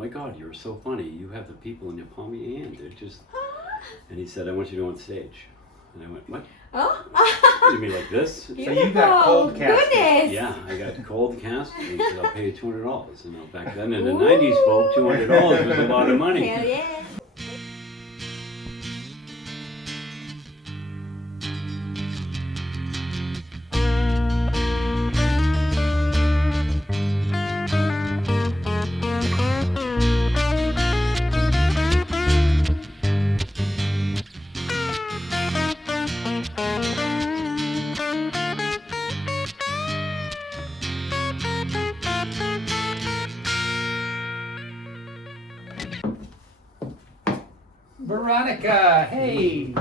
my God, you're so funny. You have the people in your palm of your hand. They're just, and he said, I want you to go on stage. And I went, what? Oh. You mean like this? So you got cold casket. Goodness. Yeah, I got cold cast. And he said, I'll pay you $200. You know, back then in the 90s, folk, $200 was a lot of money. Hell yeah. Veronica, hey!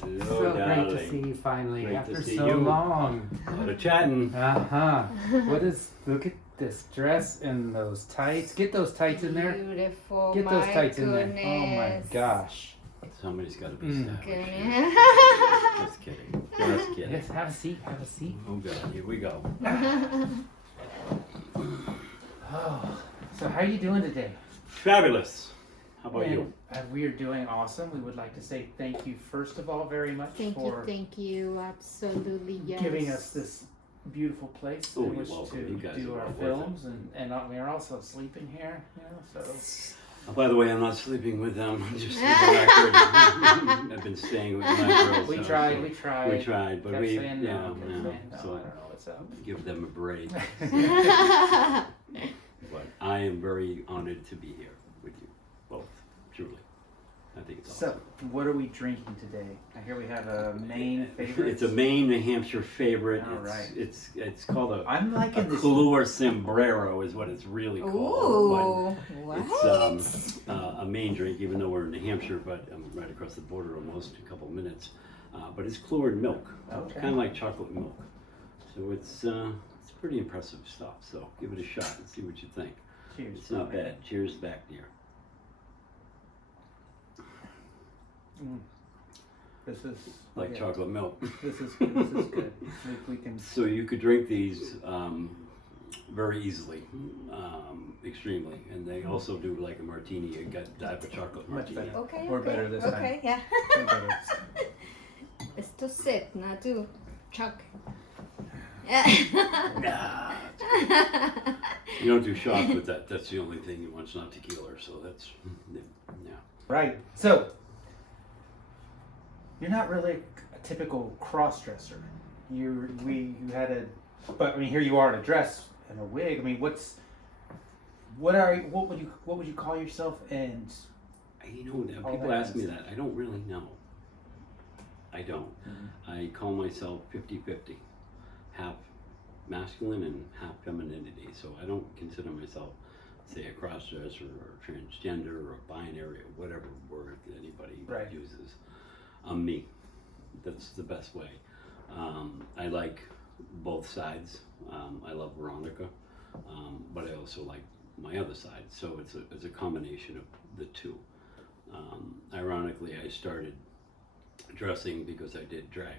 Hello, So great to darling. see you finally Great after to see so you. long. A lot of chatting. What is? Look at this dress and those tights. Get those tights in there. Beautiful. Get those my tights goodness. in there. Oh my gosh. Somebody's got to be established. Goodness. Just kidding. Just kidding. Yes, have a seat. Have a seat. Oh, God. Here we go. Oh, so how are you doing today? Fabulous. How about you? We are doing awesome. We would like to say thank you first of all very much for Thank you, absolutely, yes. giving us this beautiful place Oh, in you're which welcome. to You guys do are our all worth films, and we're also sleeping here, you know, so. Oh, by the way, I'm not sleeping with them. Just for the record. I've been staying with my girls. We so- tried, so we tried. We tried, but Kept we, saying yeah, no, kept yeah. saying no, I So don't know what's up. give them a break. But I am very honored to be here with you both, truly. I think it's So, awesome. what are we drinking today? I hear we have a Maine favorite. It's a Maine, New Hampshire favorite. All right. It's called a I'm liking this. Couleur Sombrero is what it's really called. Ooh, But what? it's a Maine drink, even though we're in New Hampshire, but I'm right across the border almost, a couple minutes. But it's colored milk, Okay. kind of like chocolate milk. So it's pretty impressive stuff. So give it a shot and see what you think. Cheers. It's not bad. Cheers back there. This is Like yeah, chocolate milk. This is good. This is good. We can. So you could drink these very easily, extremely, and they also do like a martini. You got type of chocolate Much martini. better. Okay, Or okay. better this time. Okay, yeah. Or better. It's to sip, not to chug. Nah, you don't do shots with that. That's the only thing you want. It's not tequila, so that's yeah. Right. So, you're not really a typical cross-dresser. You had a, but I mean, here you are in a dress and a wig. I mean, what would you call yourself? And You know, All people that ask me kind of that. I don't really know. I don't. I call myself 50-50, half masculine and half femininity. So I don't consider myself, say, a cross-dresser or transgender or binary or whatever word that anybody Right. uses. I'm me. That's the best way. I like both sides. I love Veronica, but I also like my other side. So it's a combination of the two. Ironically, I started dressing because I did drag.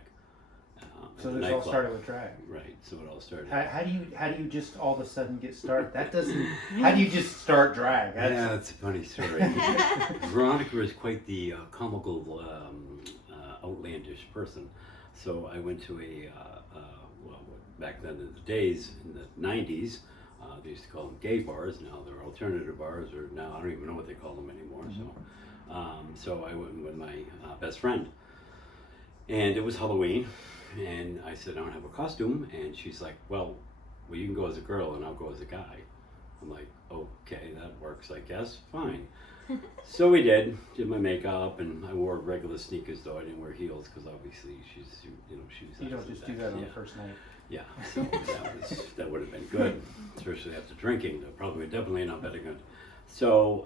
so at a this all nightclub. started with drag. Right, so it all started. How do you just all of a sudden get started? That doesn't. How do you just start drag? Yeah, that's a funny story. Veronica is quite the comical, outlandish person. So I went to well, back then in the days, in the 90s, they used to call them gay bars. Now they're alternative bars, or now I don't even know what they call them anymore. So I went with my best friend. And it was Halloween, and I said, I don't have a costume. And she's like, well, you can go as a girl and I'll go as a guy. I'm like, okay, that works, I guess, fine. So we did my makeup, and I wore regular sneakers, though I didn't wear heels, because obviously she was You don't just do that on the first night. Yeah, so that would have been good, especially after drinking. Probably definitely not better good. So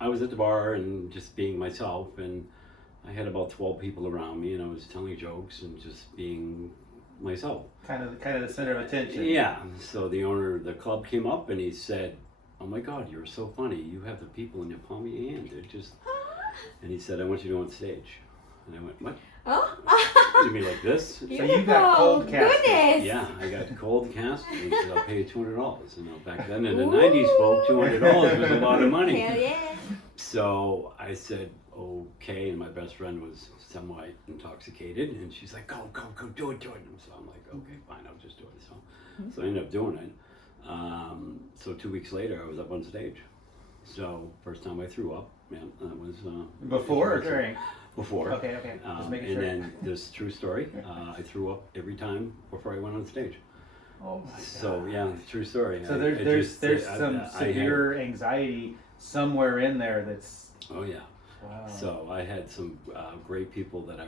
I was at the bar and just being myself, and I had about 12 people around me, and I was telling jokes and just being myself. Kind of the center of attention. Yeah. So the owner of the club came up and he said, "Oh my God, you're so funny. You have the people in your palm of your hand. They're just." And he said, "I want you to go on stage." And I went, what? Oh, You mean like this? So you got cold casket. Goodness. Yeah, I got cold cast. He said, I'll pay you $200. You know, back then in the 90s, folk, $200 was a lot of money. Hell yeah. So I said, okay, and my best friend was somewhat intoxicated, and she's like, go, do it. And so I'm like, okay, fine, I'll just do it. So I ended up doing it. So 2 weeks later, I was up on stage. So first time I threw up, yeah, that was Before or during? Before. Okay. Just making and sure. then this true story, I threw up every time before I went on stage. Oh my God. So yeah, true story. So I there's just- some I had- severe anxiety somewhere in there that's. Oh yeah. Wow. So I had some great people that I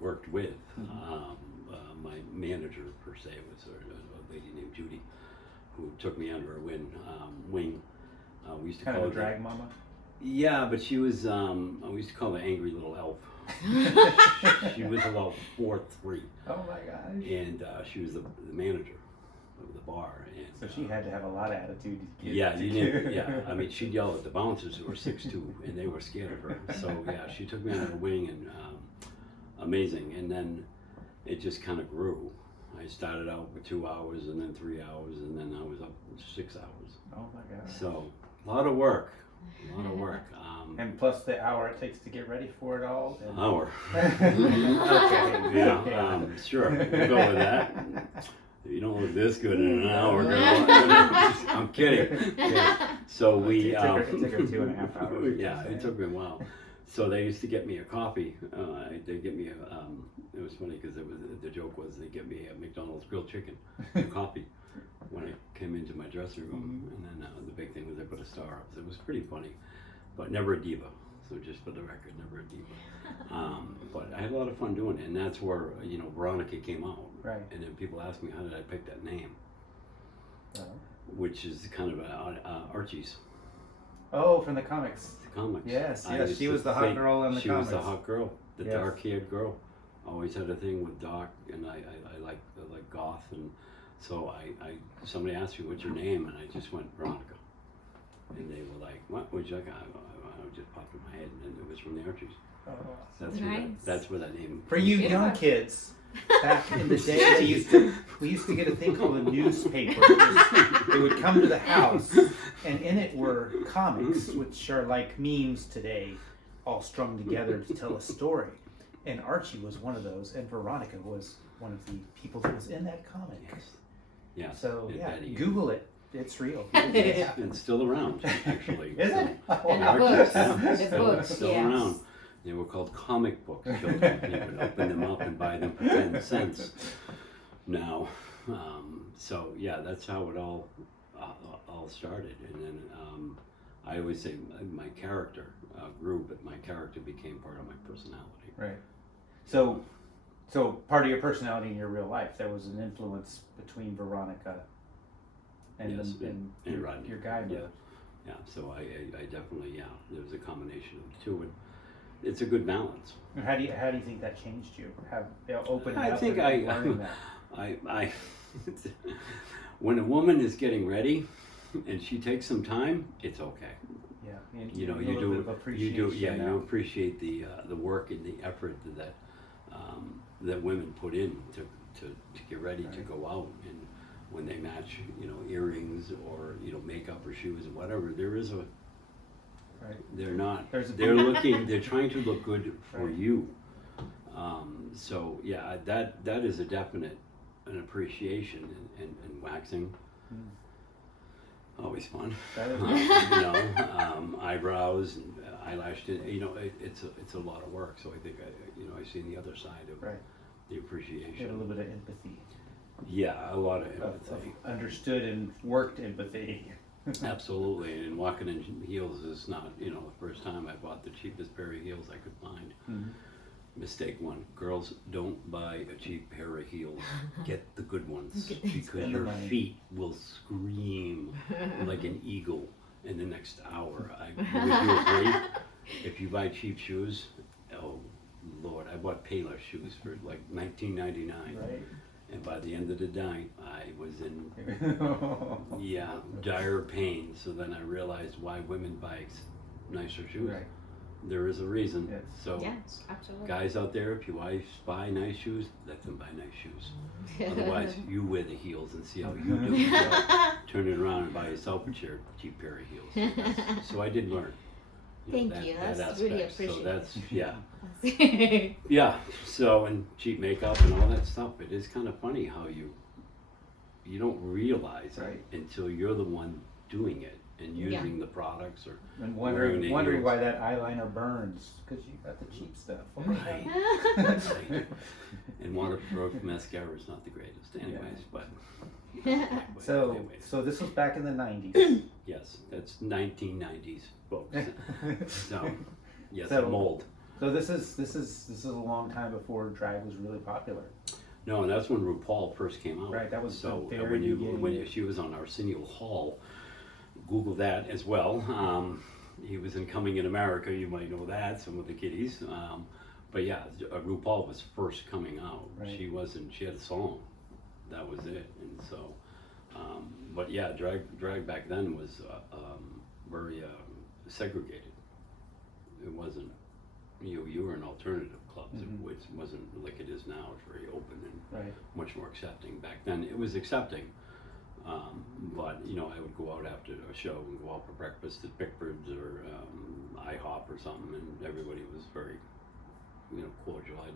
worked with. My manager per se was a lady named Judy, who took me under her wing. We used to Kind call of a her drag mama. Yeah, but she was. We used to call her angry little elf. She was about 4'3", Oh my gosh. and she was the manager of the bar. And, So she had to have a lot of attitude. To get, Yeah, to you get- didn't. Yeah, I mean, she'd yell at the bouncers who were 6'2", and they were scared of her. So yeah, she took me under her wing, and amazing. And then it just kind of grew. I started out with 2 hours, and then 3 hours, and then I was up to 6 hours. Oh my gosh. So a lot of work. And plus the hour it takes to get ready for it all. And... Hour. Okay. Yeah, sure. We'll go with that. You don't look this good in an hour, girl. I'm kidding. Yeah. So we. It took her 2.5 hours. Yeah, it took me a while. So they used to get me a coffee. They get me a. It was funny because the joke was they get me a McDonald's grilled chicken and coffee when I came into my dressing room, and then the big thing was they put a star up. So it was pretty funny, but never a diva. So just for the record, never a diva. But I had a lot of fun doing it, and that's where Veronica came out. Right. And then people ask me how did I pick that name, Oh. which is kind of Archie's. Oh, from the comics. The comics. Yes, I yes, used she to was the hot think girl in the she comics. was the hot girl, the Yes. dark-haired girl. Always had a thing with dark, and I like goth, and so I somebody asked me what's your name, and I just went Veronica, and they were like, what would you like? I just popped in my head, and it was from the Archies. Oh. That's where that name. For you Yeah. young kids, back in the day, we used to get a thing called a newspaper. It would come to the house, and in it were comics, which are like memes today, all strung together to tell a story. And Archie was one of those, and Veronica was one of the people that was in that comic. Yes. Yes. So it- yeah, that- Google it. It's real. It's still around, actually. Is So- it? Oh, And the wow. books. Yeah, The still, books, still yes. around. They were called comic books. Children, you would open them up and buy them for 10 cents. Now, so yeah, that's how it all started. And then I always say my character grew, but my character became part of my personality. Right. So part of your personality in your real life, there was an influence between Veronica and, Yes, and and your, Rodney. your guy. Yeah, yeah. So I definitely, yeah, there was a combination of the two, and it's a good balance. And how do you think that changed you? Have opening I up think and learning that. I when a woman is getting ready and she takes some time, it's okay. Yeah. And You know, a you little bit do, of you appreciation yeah, now. you appreciate the work and the effort that that women put in to get ready to Right. go out, and when they match, earrings or makeup or shoes or whatever, there is a Right. they're not There's a they're looking they're trying to look good for Right. you. So yeah, that is a definite an appreciation, and waxing. Always fun. That is Eyebrows and eyelash. It's a lot of work. So I think I see the other side of right. the You have a appreciation. little bit of empathy. Yeah, a lot of Of empathy. understood and worked empathy. Absolutely. And walking in heels is not the first time I bought the cheapest pair of heels I could find. Mhm. Mistake one. Girls, don't buy a cheap pair of heels. Get the good ones, because Spend the your money. feet will scream like an eagle in the next hour. Would you agree? If you buy cheap shoes, oh Lord, I bought Paylor shoes for like $19.99, Right. and by the end of the night, I was in dire pain. So then I realized why women buy nicer shoes. Right. there is a reason. Yes. So Yes, absolutely. guys out there, if you buy nice shoes, let them buy nice shoes. Otherwise, you wear the heels and see how you do. Turn it around and buy yourself a cheap pair of heels. So I did learn. Thank you. That's really aspect. So appreciated. that's yeah. So and cheap makeup and all that stuff. It is kind of funny how you don't realize Right. it until you're the one doing it and using the products or And wearing the wondering heels. why that eyeliner burns, because you got the cheap stuff. Right. Right. And waterproof mascara is not the greatest, anyways. But So anyways. so this was back in the 90s. Yes, that's 1990s, folks. So yes, So- I'm old. So this is a long time before drag was really popular. No, and that's when RuPaul first came out. Right, that was so the very when beginning. she was on Arsenio Hall, Google that as well. He was in Coming in America, you might know that, some of the kiddies. But yeah, RuPaul was first coming out. Right. She had a song, that was it. And so, but yeah, drag back then was very segregated. It wasn't, you were in alternative clubs, Mhm. it wasn't like it is now. It's very open and Right. much more accepting. Back then it was accepting, but I would go out after a show and go out for breakfast at Pickford's or IHOP or something, and everybody was very cordial. I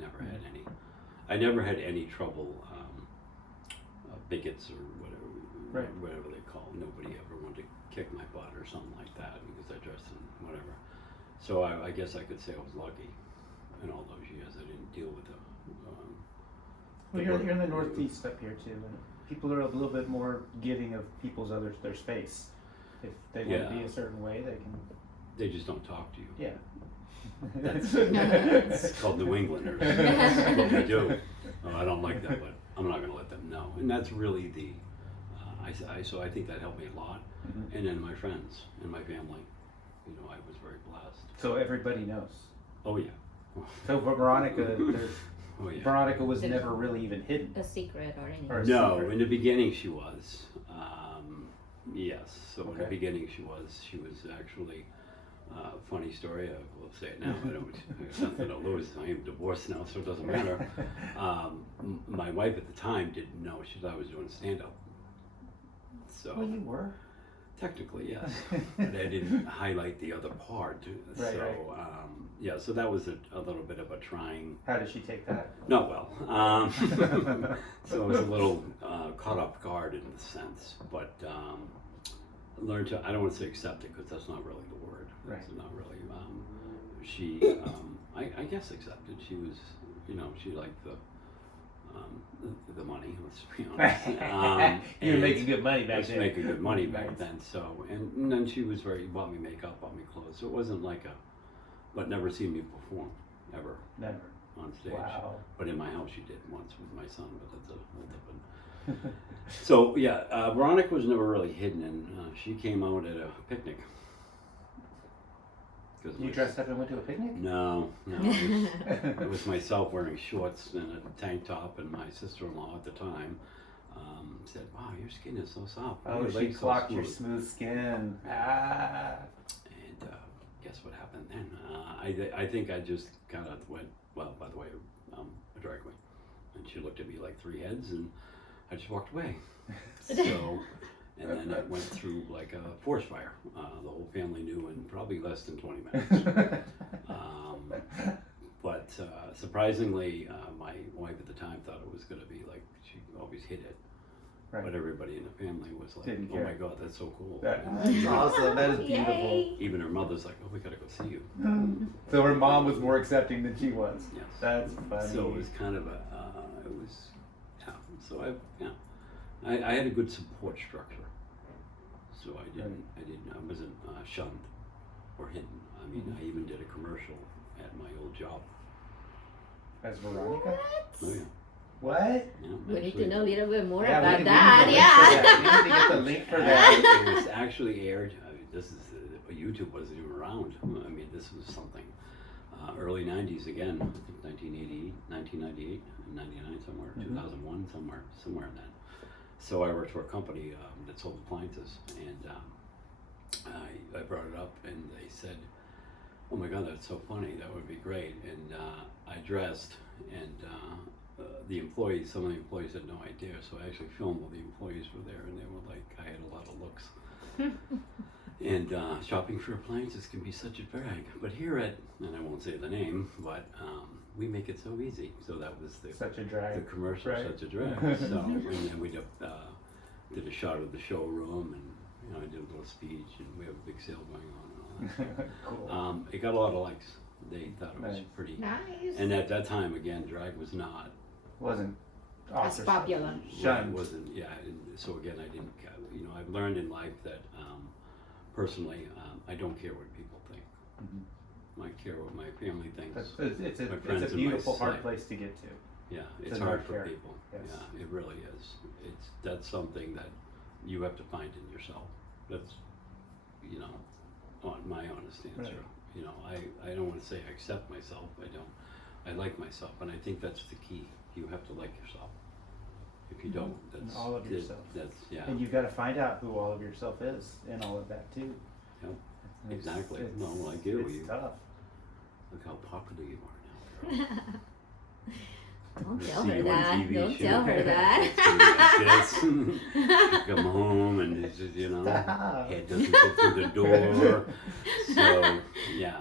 never had any trouble, bigots or whatever, Right. whatever they call it. Nobody ever wanted to kick my butt or something like that because I dressed in whatever. So I guess I could say I was lucky in all those years. I didn't deal with Well, you're in the Northeast up here too, and people are a little bit more giving of their space. If they want to be Yeah. a certain way, they can. They just don't talk to you. Yeah. It's called New Englanders. That's what we do. Oh, I don't like that, but I'm not going to let them know. And that's really the. So I think that helped me a lot. Mhm. And then my friends and my family. I was very blessed. So everybody knows. Oh yeah. So for Veronica, Oh yeah. Veronica was never really even hidden. A secret or anything. Or- No, secret. in the beginning she was. Yes. So in the Okay. beginning she was. She was actually. Funny story. I will say it now. I have nothing to lose. I am divorced now, so it doesn't matter. My wife at the time didn't know. She thought I was doing stand-up. So Well, you were. technically, yes, but I didn't highlight the other part. Right, So right. so that was a little bit of a trying. How did she take that? Not well. So it was a little caught off guard in the sense, but learned to. I don't want to say accept it because that's not really the word. Right. It's not really. She, I guess accepted. She was, she liked the money. Let's be honest. You were and making good money I back was then. making good money back Right. then. So and then she was bought me makeup, bought me clothes. So it wasn't like but never seen me perform ever Never. on stage. Wow. But in my house she did once with my son, but that's a whole different. So yeah, Veronica was never really hidden, and she came out at a picnic. You dressed up and went to a picnic? No, it was myself wearing shorts and a tank top, and my sister-in-law at the time said, "Wow, your skin is so soft. Oh, your she legs so clocked your smooth." smooth skin. Ah. And guess what happened then? I think I just kind of went, well, by the way, a drag queen. And she looked at me like three heads, and I just walked away. So, and then it went through like a forest fire. The whole family knew in probably less than 20 minutes. But surprisingly, my wife at the time thought it was going to be like, she always hid it. Right. But everybody in the family was like, Didn't "Oh care. my God, that's so cool." That's And awesome. That is beautiful. Yay. even her mother's like, "Oh, we gotta go see you." So her mom was more accepting than she was. Yes. That's funny. So it was kind of So I had a good support structure. So I wasn't shunned or hidden. I mean, I even did a commercial at my old job. As Veronica? Oh yeah. What? Yeah, We need to actually- know a little bit more Yeah, about we that. need Yeah. to get the link for that. It was actually aired. This is YouTube wasn't even around. I mean, this was something early '90s again. I think 1980, 1998, 99 somewhere, 2001 somewhere in that. So I worked for a company that sold appliances, and I brought it up, and they said, Oh my God, that's so funny. That would be great. And I dressed, and the employees, some of the employees had no idea. So I actually filmed while the employees were there, and they were like, I had a lot of looks. And shopping for appliances can be such a drag. But here at, and I won't say the name, but we make it so easy. So that was the Such a drag. the commercial, right? such a drag. So and then we did a shot of the showroom, and I did a little speech, and we have a big sale going on and all that. Cool. It got a lot of likes. They thought it was Nice. pretty. Nice. And at that time, again, drag was not. Wasn't As popular. It Shunned. wasn't. Yeah. And so again, I didn't. I've learned in life that personally, I don't care what people think. Mhm. I care what my family thinks. It's My friends a and beautiful, my hard side. place to get to. Yeah, To it's not hard for care. people. Yes. Yeah, it really is. That's something that you have to find in yourself. That's on my honest answer. Right. I don't want to say I accept myself. I don't. I like myself, and I think that's the key. You have to like yourself. If you don't, that's all of yourself. That's And you've got to find out who all of yourself is and all of that too. Yep, It's- exactly. it's- No, I do. It's tough. Look how popular you are now, girl. Don't I tell see her you on that. TV Don't show. tell her It's that. like this. Come home and it's just, Stop. head doesn't get through the door. So yeah,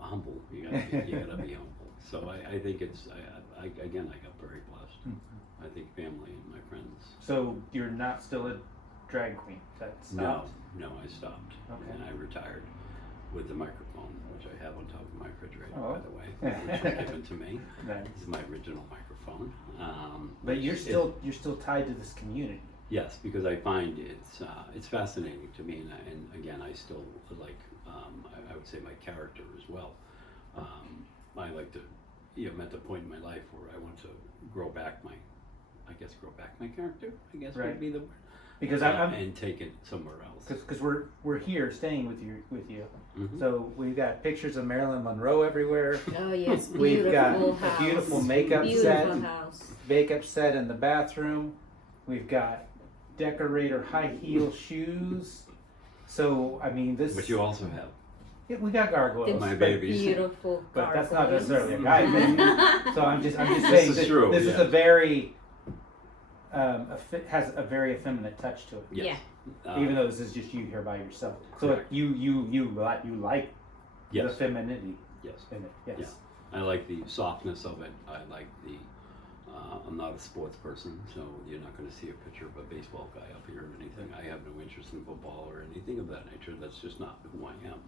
humble. You gotta be humble. So I think it's I again I got very blessed. Mhm. I think family and my friends. So you're not still a drag queen? That's No, I stopped. Okay. And I retired with the microphone, which I have on top of my refrigerator, Oh. by the way, which was given to me. Nice. This is my original microphone. But you're still tied to this community. Yes, because I find it's fascinating to me, and again, I still like I would say my character as well. I like to, I'm at the point in my life where I want to grow back my character. I guess Right. would be the word. Because I'm and take it somewhere else. because we're here staying with you. Mhm. So we've got pictures of Marilyn Monroe everywhere. Oh yes, We've beautiful got house. a beautiful makeup Beautiful set. house. Makeup set in the bathroom. We've got decorator high heel shoes. So I mean this. But you also have. Yeah, we got gargoyles. My but- babies. Beautiful But that's not gargoyles. necessarily a guy thing. So I'm just This saying is that true, this is yeah. a very has a very effeminate touch to it. Yes. Even though this is just you here by yourself. So Correct. you like the yes, femininity yes. in it. Yes. Yeah. I like the softness of it. I like the. I'm not a sports person, so you're not going to see a picture of a baseball guy up here or anything. I have no interest in football or anything of that nature. That's just not who I am.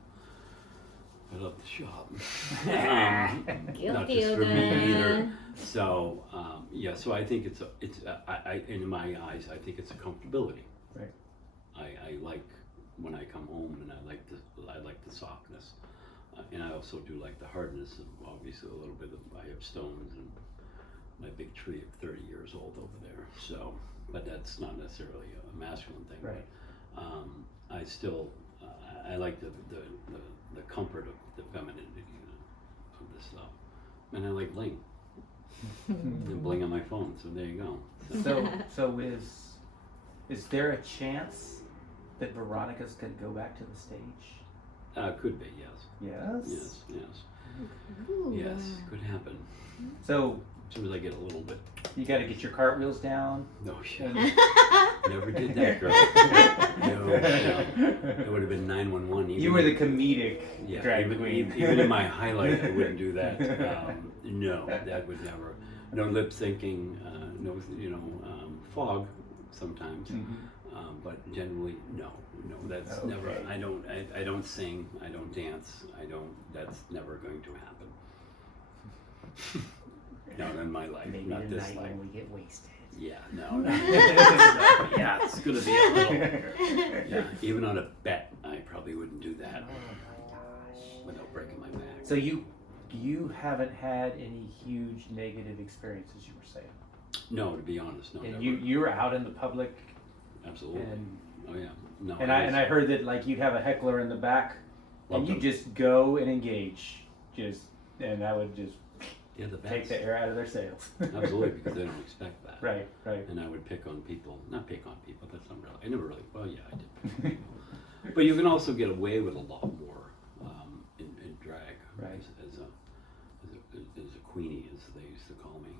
I love to shop. Not Guilty just of for me that. either. So yeah, so I think it's I in my eyes I think it's a comfortability. Right. I like when I come home, and I like the softness, and I also do like the hardness. And obviously a little bit of I have stones and my big tree of 30 years old over there. So, but that's not necessarily a masculine thing. Right. But, I still I like the comfort of the femininity of this stuff, and I like bling. And bling on my phone. So there you go. So is there a chance that Veronica's gonna go back to the stage? Could be, yes. Yes. Yes. Ooh. Yes, could happen. So As soon as I get a little bit. you got to get your cartwheels down. No shit. And Never did that, girl. No. It would have been 911. you were the comedic yeah, drag even, queen. even in my highlight, I wouldn't do that. No, that would never. No lip syncing. No, fog sometimes. Mhm. But generally, no. That's Okay. never. I don't sing. I don't dance. That's never going to happen. Not in my life. Maybe not this tonight life. when we get wasted. Yeah, no. Yeah, it's gonna be a little. Yeah, even on a bet, I probably wouldn't do that Oh my gosh. without breaking my back. So you haven't had any huge negative experiences, you were saying, No, to be honest, no. and Never. you were out in the public, Absolutely. and Oh yeah. No. I heard that like you'd have a heckler in the back, Love and you them. just go and engage, and that would just Yeah, the take best. the air out of their sails. Absolutely, because they don't expect that. Right. And I would pick on people. Not pick on people. That's not really. I never really. Well, yeah, I did pick on people. But you can also get away with a lot more in drag. Right. as a queenie, as they used to call me.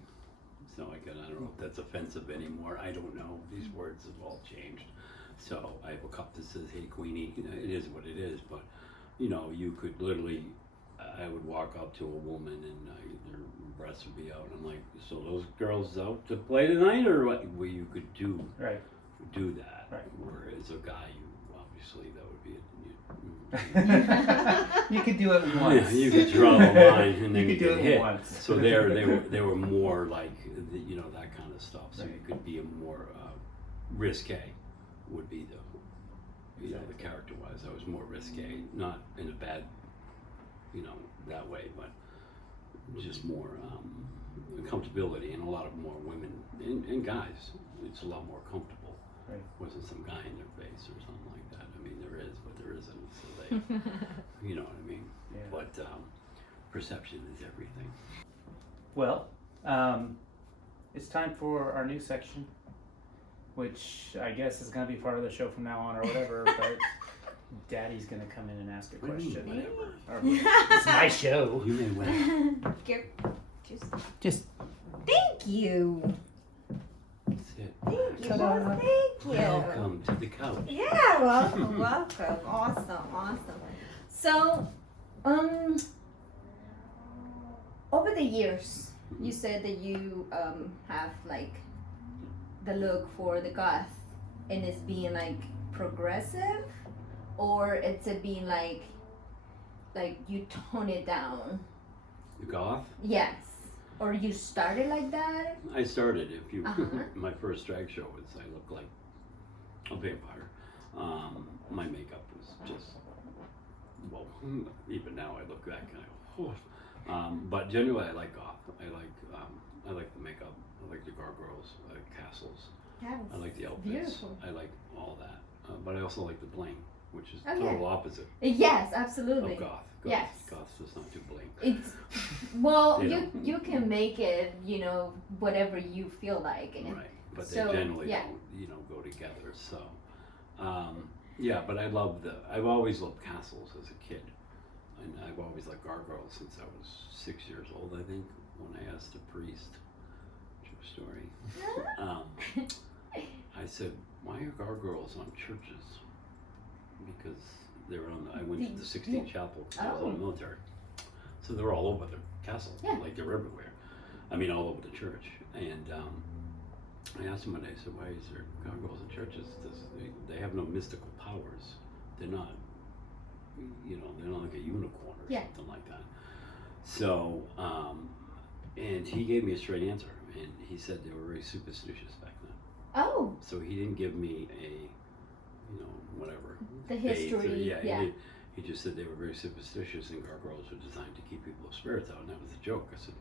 So I don't know if that's offensive anymore. I don't know. These words have all changed. So I have a cup that says, "Hey, Queenie." You know, it is what it is. But you know, you could literally, I would walk up to a woman and their breasts would be out. And I'm like, "So those girls out to play tonight, or what?" Where you could do that. Right. Whereas a guy, you obviously that would be You could do it once. Yeah, you could draw the line and then You you could do could it hit. once. So they were more like that kind of stuff. So you could be a more risque would be the character wise. I was more risque, not in a bad that way, but just more comfortability, and a lot of more women and guys. It's a lot more comfortable. Right. Wasn't some guy in their face or something like that. I mean, there is, but there isn't. So they, you know what I mean. Yeah. But perception is everything. Well, it's time for our new section, which I guess is going to be part of the show from now on or whatever, but Daddy's going to come in and ask a question. Whatever. It's my show. You may win. Just Thank you. That's it. Thank you. Ta-da. Well, thank you. Welcome to the couch. Yeah, welcome. Awesome. So, over the years, you said that you have like the look for the goth, and it's being like progressive, or it's it being like you tone it down. The goth? Yes. Or you started like that? I started. If you, Uh-huh. my first drag show was I looked like a vampire. My makeup was just even now I look back and I go, oh. But generally I like goth. I like the makeup. I like the gargoyles. I like castles. Yes. I like the outfits. Beautiful. I like all that. But I also like the bling, which is Oh, total yeah. opposite Yes, absolutely. of goth. Yes. Goth's just not too bling. It's well, They you can make it, whatever you feel like. And Right, but so, they generally yeah. don't, go together. So, but I've always loved castles as a kid, and I've always liked gargoyles since I was 6 years old. I think when I asked a priest, true story, I said, "Why are gargoyles on churches?" Because I went to the 16th chapel because I was in the military, so they're all over the castle, like they're everywhere. I mean, all over the church. And I asked him one day, I said, "Why is there gargoyles in churches? They have no mystical powers. They're not, they're not like a unicorn or something like that." So, and he gave me a straight answer, and he said they were very superstitious back then. Oh. So he didn't give me a, whatever. The faith or- history, He just said they were very superstitious, and gargoyles were designed to keep people's spirits out, and that was a joke. I said,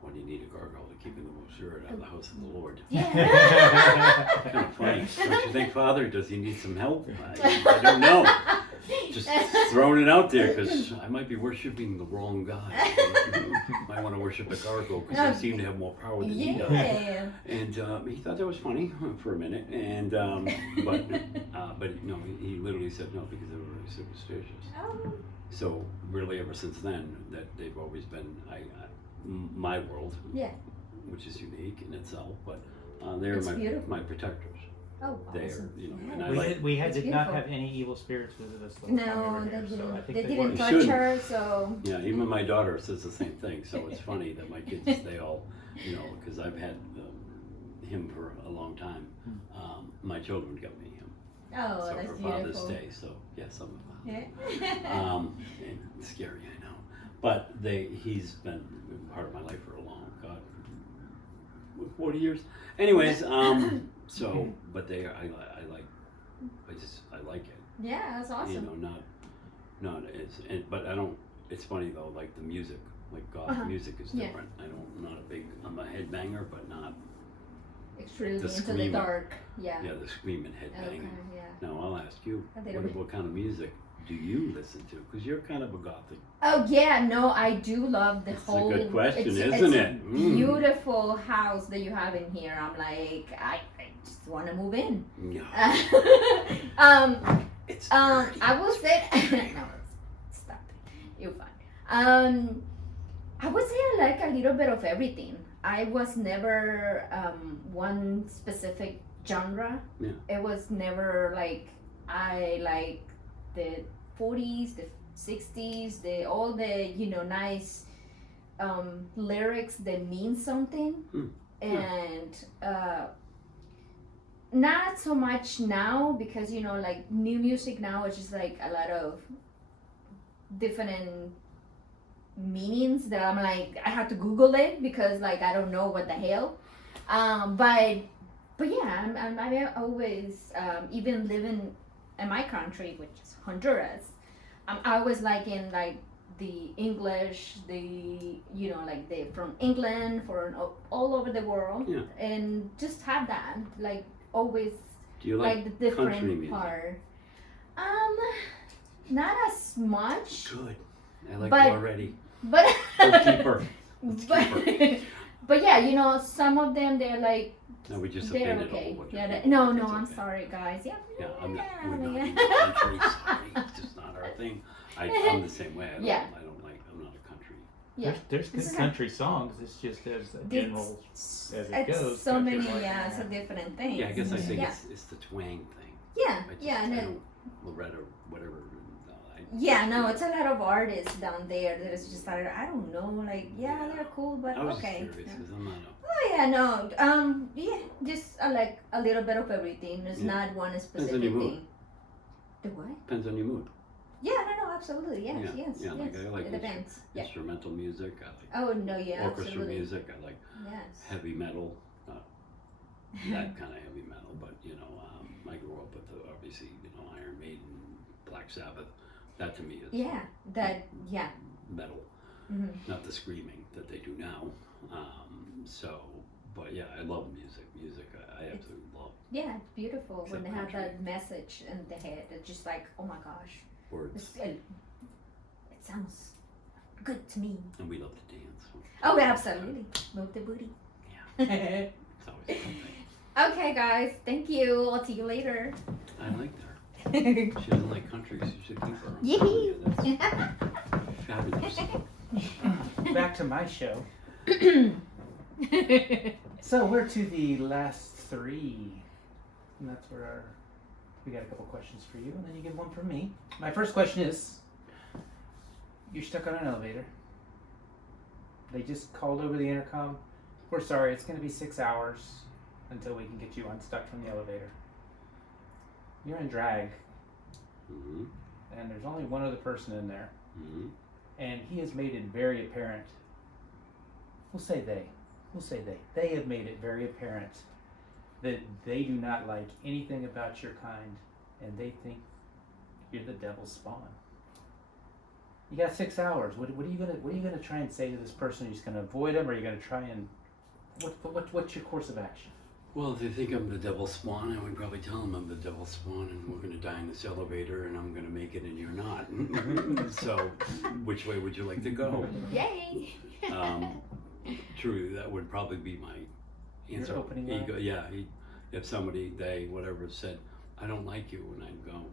"Why do you need a gargoyle to keep the evil spirit out of the house of the Lord?" Yeah. Kind of funny. Don't you think, Father? Does he need some help? I don't know. Just throwing it out there because I might be worshiping the wrong God. Might want to worship a gargoyle because they seem to have more power than he does. Yeah. And he thought that was funny for a minute, and but no, he literally said no because they were very superstitious. Oh. So really, ever since then, that they've always been my world, which is unique in itself. But they're It's beautiful. my protectors. Oh, They are, awesome. and I We like. did, we had, It's did not beautiful. have any evil spirits visit us the whole time we No, were they here, didn't. so I think They they didn't were. touch shouldn't. her, so. Yeah, even my daughter says the same thing. So it's funny that my kids, they all, because I've had him for a long time. My children got me him. Oh, So that's for beautiful. Father's Day. So yes, I'm a father. Yeah. And it's scary, I know. But he's been part of my life for a long, 40 years. Anyways, so, but I like it. Yeah, that's awesome. Not as, but I don't, it's funny though, like the music, like goth music is Yeah. different. I'm a headbanger, but not, Extremely The into the screaming. dark. Yeah. the screaming headbanging. Okay, yeah. Now I'll ask you, A little bit. what kind of music do you listen to? Because you're kind of a gothic. Oh yeah, no, I do love the That's a whole. good question, it's isn't a it? Mm. Beautiful house that you have in here. I'm like, I just want to move in. No, um, it's dirty. I will say no, stop it. You're fine. I would say I like a little bit of everything. I was never one specific genre. Yeah. It was never like I like the 40s, the 60s, the all the nice lyrics that mean something, and not so much now because like new music now is just like a lot of different meanings that I'm like I have to Google it because like I don't know what the hell. But yeah, I always even living in my country, which is Honduras. I was like in like the English, the like they from England, for all over the world, Yeah. and just have that like always Do you like like the country different music? part. Not as much, Good. I like But- you already. but Oh, keeper. but but yeah, some of them they're like No, we just they're offended a okay. whole bunch Yeah, of that, people. no, It's I'm okay. sorry, guys. Yeah, Yeah, we're not yeah. in the country. Sorry, it's just not our thing. I'm the same way. Yeah. I'm not a country. Yeah. There's This good is country songs. It's just as a general as it It's goes. so country many, like yeah, that. it's a different thing. Yeah, I guess I think Yeah. it's the twang thing. Yeah, I just, yeah, I no, don't, Loretta, whatever. yeah, no, it's a lot of artists down there that is just like I don't know, like yeah, they're cool, but I was okay. just curious because I'm not a. Oh yeah, no, yeah, just like a little bit of everything. There's Yeah. not one on specific your mood. thing. The what? Depends on your mood. Yeah, no, absolutely, yes, Yeah, yes, yeah, yes. like I like it depends. Yeah. Instrumental music. I like Oh no, yeah, orchestra absolutely. music. I like Yes. heavy metal. Not that kind of heavy metal, but I grew up with obviously Iron Maiden, Black Sabbath. That to me is Yeah, that yeah. metal, hmm not the screaming that they do now. But yeah, I love music. Music, I absolutely love. Yeah, it's beautiful when Except they have country. that message in the head. It's just like, oh my gosh, Words, it sounds good to me. and we love to dance. Oh, absolutely. Move the booty. It's always a good thing. Okay, guys. Thank you. I'll see you later. I like her. She doesn't like country, so you should keep her. Yee. Yeah, that's fabulous. Back to my show. So we're to the last three, and that's where we got a couple questions for you, and then you get one from me. My first question is: you're stuck on an elevator. They just called over the intercom. We're sorry, it's going to be 6 hours until we can get you unstuck from the elevator. You're in drag, Mm-hmm. and there's only one other person in there, Mm-hmm. and he has made it very apparent. We'll say they. They have made it very apparent that they do not like anything about your kind, and they think you're the devil's spawn. You got 6 hours. What are you gonna try and say to this person? Are you just gonna avoid them, or are you gonna try and what's your course of action? Well, if they think I'm the devil's spawn, I would probably tell them I'm the devil's spawn and we're going to die in this elevator and I'm going to make it and you're not. So, which way would you like to go? Yay. True, that would probably be my answer. Your opening He line? go, yeah, if somebody, they, whatever, said, I don't like you, and I'd go,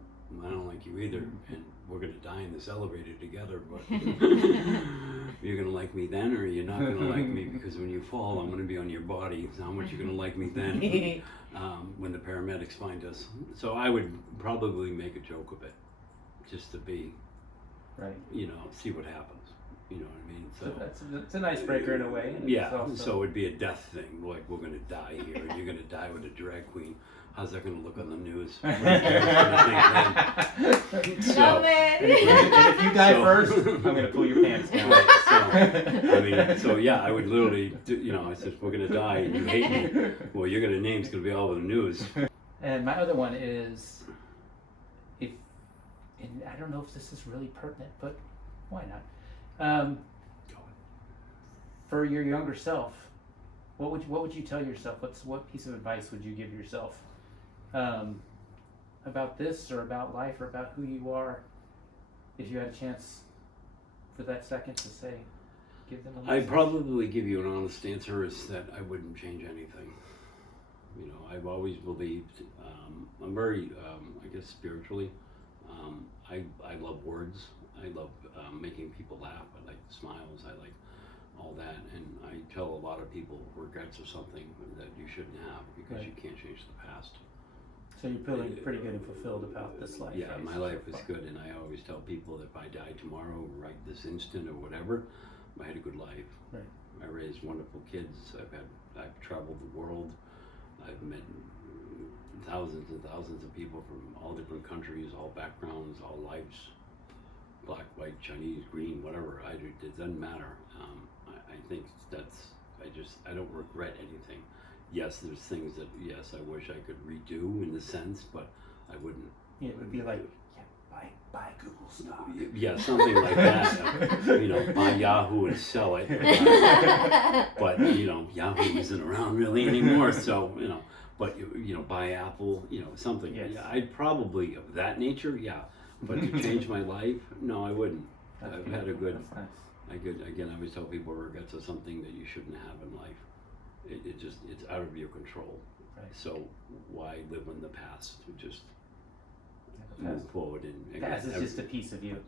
I don't like you either, and we're going to die in this elevator together, but you're going to like me then, or you're not going to like me, because when you fall, I'm going to be on your body, so how much you're going to like me then, when the paramedics find us. So I would probably make a joke of it, just to be, Right. see what happens. You know what I mean? So That's an icebreaker in a way. And yeah, it's also, so it'd be a death thing, like we're gonna die here, and you're gonna die with a drag queen. How's that gonna look on the news? Love and it. if you die So- first, I'm gonna pull your pants down. I would literally, I said, we're gonna die, and you hate me. Well, your name's gonna be all over the news. And my other one is, and I don't know if this is really pertinent, but why not? For your younger self, what would you tell yourself? What piece of advice would you give yourself about this, or about life, or about who you are, if you had a chance for that second to say, give them a I'd message? probably give you an honest answer is that I wouldn't change anything. I've always believed, I'm very, I guess spiritually, I love words. I love making people laugh. I like smiles. I like all that, and I tell a lot of people regrets are something that you shouldn't have because Right. you can't change the past. So you're feeling pretty good and fulfilled about this life. Yeah, right? my life is good, and I always tell people if I die tomorrow, right this instant or whatever, I had a good life. Right. I raised wonderful kids. I've traveled the world. I've met thousands and thousands of people from all different countries, all backgrounds, all lives, black, white, Chinese, green, whatever. It doesn't matter. I think I don't regret anything. Yes, there's things that, yes, I wish I could redo in the sense, but I wouldn't. Yeah, it would be like, buy Google stock. Yeah, something like that. You know, buy Yahoo and sell it. But, you know, Yahoo isn't around really anymore, so, you know, but, you know, buy Apple, you know, something. Yes. Yeah, I'd probably, of that nature, yeah. But to change my life, no, I wouldn't. I've had a good, That's nice. again, I always tell people regrets are something that you shouldn't have in life. It's out of your control. Right. So why live in the past? Just Yeah, move forward and Past is just a piece of you.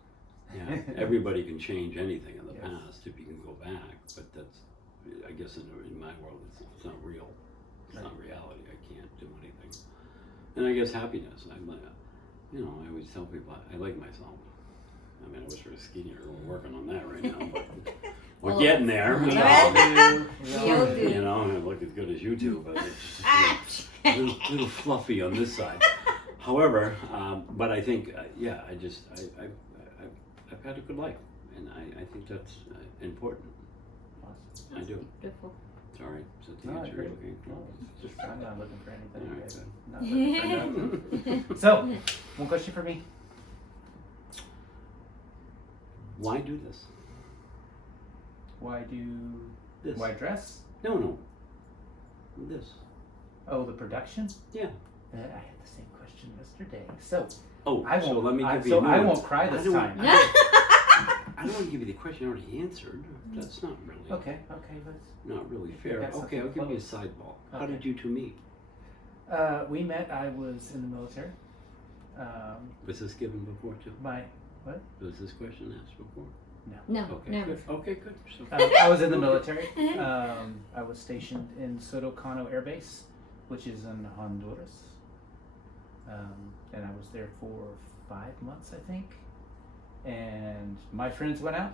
yeah, everybody can change anything in the Yes. past if you can go back, but that's, I guess in my world, it's not real. It's Right. not reality. I can't do anything. And I guess happiness. You know, I always tell people I like myself. I mean, I wish we were skinnier. We're working on that right now, but we're Well, getting there. We You all know, do. We all do. you know, I look as good as you do, but it's just a little fluffy on this side. However, but I think, yeah, I've had a good life, and I think that's important. I do. Beautiful. Sorry, is that the No, I answer agree. you're looking for? No, it's just, I'm not looking for anything. All right, guys. good. Not looking for nothing. So, one question for me. Why do this? Why This. why dress? No. This. Oh, the production? Yeah. I had the same question yesterday. So, Oh, I so won't, let me I, give you so a new I one. won't cry I this don't- time. I don't want to give you the question I already answered. That's not really, Okay, let's. not really fair. That's Okay, I'll something give you a close. sideball. How Okay. did you two meet? We met, I was in the military. Was this given before too? Was this question asked before? No, Okay, never. good. Okay, good. So, I was in the military. I was stationed in Soto Cano Air Base, which is in Honduras. And I was there for 5 months, I think. And my friends went out,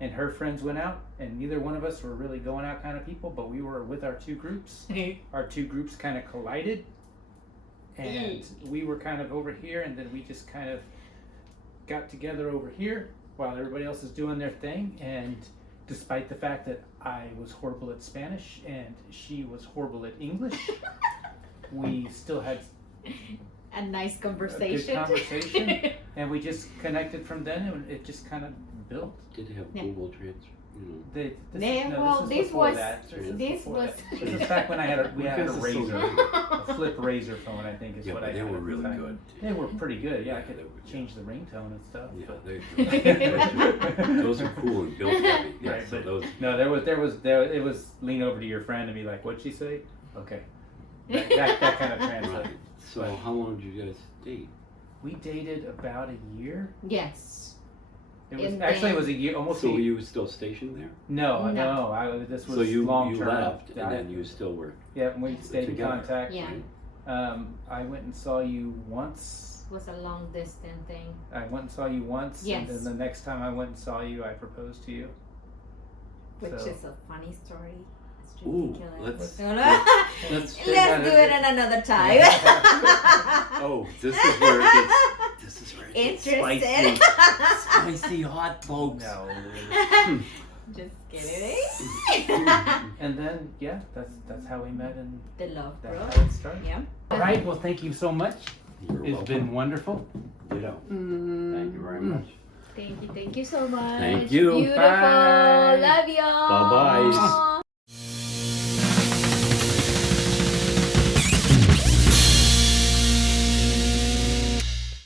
and her friends went out, and neither one of us were really going out kind of people, but we were with our two groups. Our two groups kind of collided, and we were kind of over here, and then we just kind of got together over here while everybody else is doing their thing. And despite the fact that I was horrible at Spanish and she was horrible at English, we still had A nice a conversation. good conversation, and we just connected from then, and it just kind of built. did they have Yeah. Google Trans? This This before was- that. this was- This is back when I had a You guys are so razor, good. a flip razor phone, I think is Yeah, what but I they had were at the really time. good. They were pretty good. Yeah, I Yeah, could they were, change the ringtone and stuff. Yeah, but- those are cool and built heavy. Yeah, Right, so but those. no, it was lean over to your friend and be like, "What'd she say?" Okay, that kind of translated. Right. So But- how long did you guys date? We dated about a year. Yes. It was And actually then- it was a year, almost. So a, were you still stationed there? no, No. this was So you long term. left and then you still were Yeah, and we stayed in together. contact. Yeah. right? I went and saw you once. Was a long distance thing. I went and saw you once, Yes. and then the next time I went and saw you, I proposed to you. Which So- is a funny story. It's Ooh, ridiculous. let's- Let's do it in another time. Oh, this is where it gets. This is where it gets Interested? spicy hot, folks. No. Just kidding. And then yeah, that's how we met, and The love, that's bro. how it started. Yeah. All right. Well, thank you so much. You're It's welcome. been wonderful. Ditto. Thank you very much. Thank you so much. Thank you. Beautiful. Bye. Love y'all. Bye-bye.